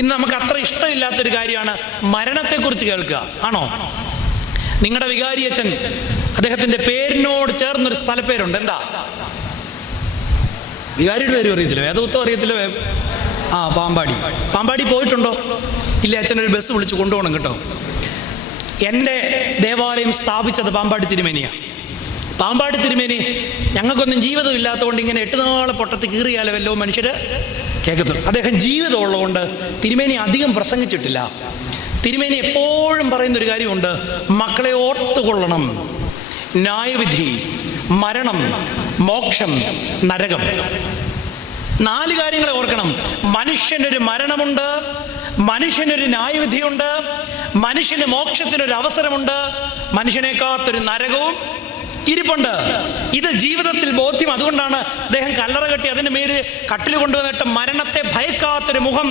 ഇന്ന് നമുക്ക് അത്ര ഇഷ്ടമില്ലാത്തൊരു കാര്യമാണ് മരണത്തെക്കുറിച്ച് കേൾക്കുക. ആണോ? നിങ്ങളുടെ വികാരി അച്ഛൻ, അദ്ദേഹത്തിന്റെ പേരിനോട് ചേർന്നൊരു സ്ഥലപ്പേരുണ്ട്. എന്താ വികാരിയുടെ പേരും അറിയത്തില്ല, വേദപുസ്തകം അറിയത്തില്ല. പാമ്പാടി. പാമ്പാടി പോയിട്ടുണ്ടോ? ഇല്ല. അച്ഛനൊരു ബസ് വിളിച്ച് കൊണ്ടുപോകണം കേട്ടോ. എൻ്റെ ദേവാലയം സ്ഥാപിച്ചത് പാമ്പാടി തിരുമേനിയാണ്. പാമ്പാടി തിരുമേനി ഞങ്ങൾക്കൊന്നും ജീവിതം ഇല്ലാത്തതുകൊണ്ട് ഇങ്ങനെ 8 നാളെ പൊട്ടത്ത് കീറിയാലേ വല്ലോ മനുഷ്യർ കേൾക്കത്തുള്ളൂ. അദ്ദേഹം ജീവിതമുള്ളതുകൊണ്ട് തിരുമേനി അധികം പ്രസംഗിച്ചിട്ടില്ല. തിരുമേനി എപ്പോഴും പറയുന്നൊരു കാര്യമുണ്ട്: മക്കളെ ഓർത്തുകൊള്ളണം, ന്യായവിധി, മരണം, മോക്ഷം, നരകം. 4 കാര്യങ്ങളെ ഓർക്കണം. മനുഷ്യനൊരു മരണമുണ്ട്, മനുഷ്യനൊരു ന്യായവിധിയുണ്ട്, മനുഷ്യന് മോക്ഷത്തിനൊരു അവസരമുണ്ട്, മനുഷ്യനെ കാത്തൊരു നരകവും ഇരിപ്പുണ്ട്. ഇത് ജീവിതത്തിൽ ബോധ്യം. അതുകൊണ്ടാണ് അദ്ദേഹം കല്ലറ കെട്ടി അതിൻ്റെ മേല് കട്ടിൽ കൊണ്ടുവന്നിട്ട് മരണത്തെ ഭയക്കാത്തൊരു മുഖം